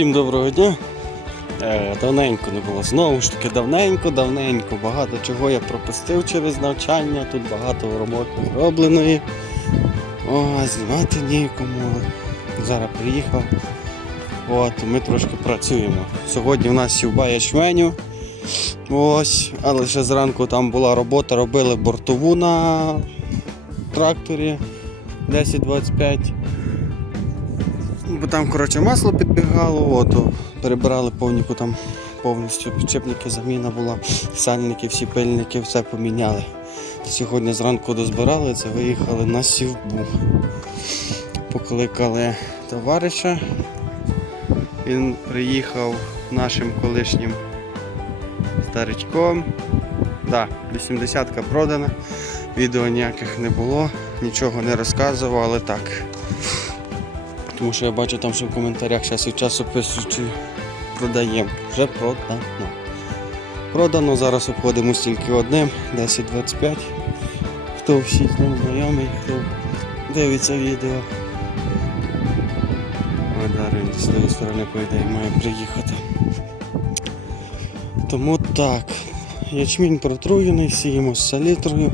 Всім доброго дня. Е, давненько не було. Знову ж таки, давненько, давненько. Багато чого я пропустив через навчання. Тут багато роботи зробленої. О, знімати нікому. Зараз приїхав. От, ми трошки працюємо. Сьогодні у нас сівба ячменю. Ось, але ще зранку там була робота, робили бортову на тракторі 1025. Бо там, коротше, масло підбігало, от, перебирали повніку там повністю підчепники, заміна була, сальники, всі пильники, все поміняли. Сьогодні зранку дозбирали це, виїхали на сівбу. Покликали товариша. Він приїхав нашим колишнім старичком. Да, 80-ка продана. Відео ніяких не було, нічого не розказував, але так. Тому що я бачу там, що в коментарях час від часу пишуть, чи продаємо. Вже продано. Продано, зараз обходимо стільки одним, 10-25. Хто всі з ним знайомий, хто дивиться відео. Далі з тієї сторони, по ідеї, має приїхати. Тому так. Ячмінь протруєний, сіємо з салітрою.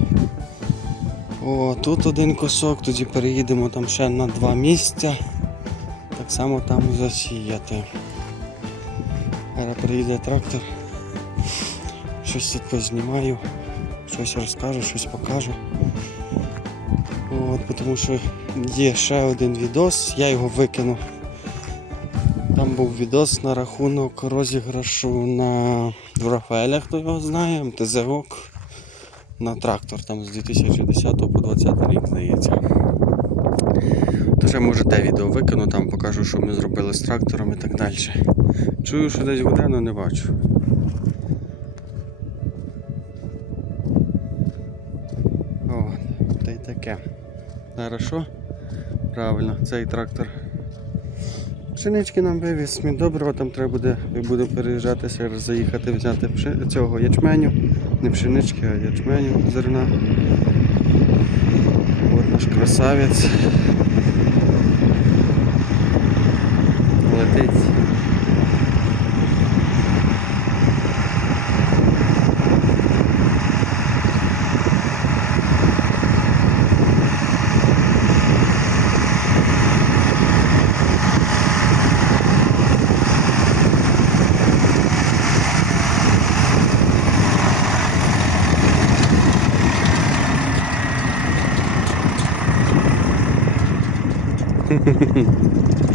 О, тут один кусок, тоді переїдемо там ще на два місця. Так само там засіяти. Зараз приїде трактор. Щось тут познімаю, щось розкажу, щось покажу. От, тому що є ще один відос, я його викину. Там був відос на рахунок розіграшу на Рафаеля, хто його знає, МТЗ-ок на трактор там з 2010 по 2020 рік, здається. Я може те відео викину, там покажу, що ми зробили з трактором і так далі. Чую, що десь буде, але не бачу. О, та й таке. Зараз що? Правильно, цей трактор. Пшенички нам вивіз, доброго там треба буде, я буду переїжджати, заїхати взяти пши- цього ячменю. Не пшенички, а ячменю зерна. От наш красавець. Летить.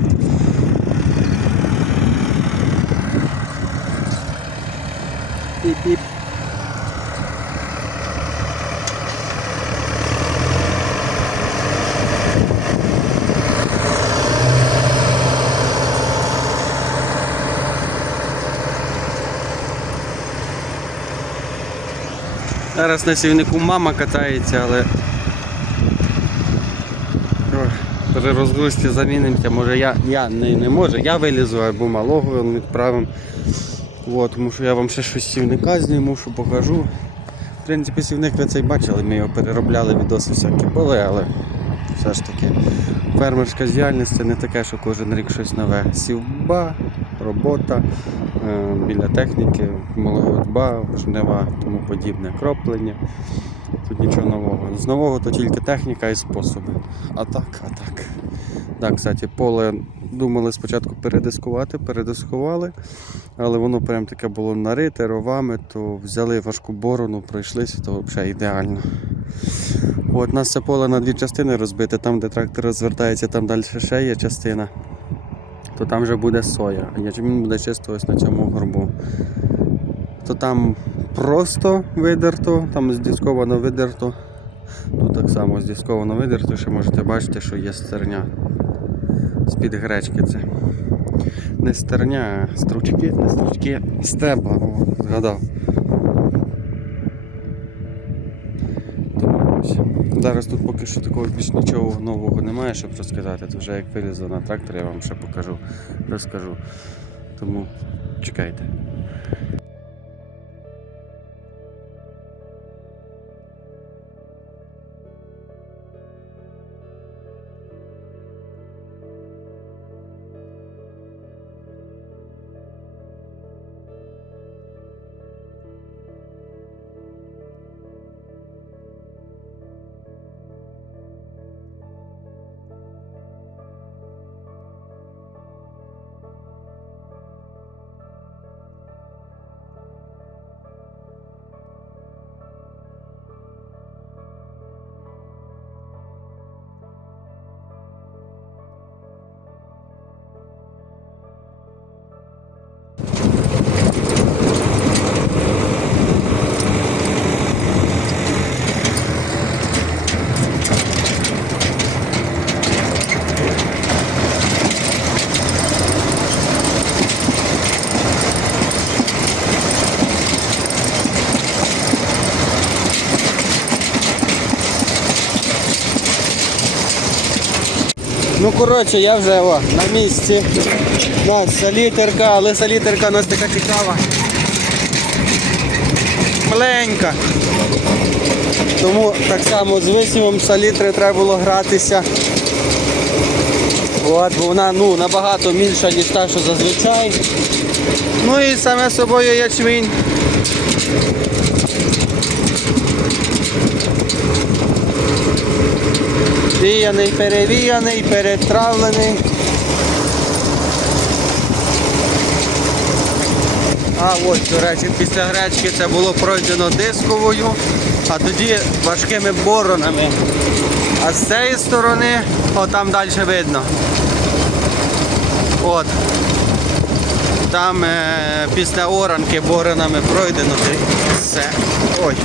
Піп-піп. Зараз на сівнику мама катається, але при розгрузці замінимося, може я, я не, не можу, я вилізу або малого відправимо. От, тому що я вам ще щось сівника зніму, що покажу. В принципі, сівник ви цей бачили, ми його переробляли, відоси всякі були, але все ж таки фермерська діяльність це не таке, що кожен рік щось нове. Сівба, робота, е, біля техніки, молодьба, жнива, тому подібне, кроплення. Тут нічого нового. З нового то тільки техніка і способи. А так, а так. Так, кстати, поле думали спочатку передискувати, передискували, але воно прям таке було нарите ровами, то взяли важку борону, пройшлися, то взагалі ідеально. От у нас це поле на дві частини розбите, там, де трактор розвертається, там далі ще є частина. То там вже буде соя, а ячмінь буде чисто ось на цьому горбу. То там просто видерто, там здісковано видерто. Тут так само здісковано видерто, що можете бачити, що є стерня. З-під гречки це. Не стерня, а стручки, не стручки, стебла, О, згадав. Тому. Зараз тут поки що такого більш нічого нового немає, щоб розказати. То вже як вилізу на трактор, я вам ще покажу, розкажу. Тому чекайте. Ну коротше, я вже о, на місці. У нас але салітерка у нас така цікава. Маленька. Тому так само з висівом салітри треба було гратися. От, бо вона ну, набагато більша, ніж та, що зазвичай. Ну і саме собою ячмінь. Віяний, перевіяний, перетравлений. А ось, до речі, після гречки це було пройдено дисковою, а тоді важкими боронами. А з цієї сторони, отам далі видно. От. Там е, після оранки боронами пройдено. Все. Ой.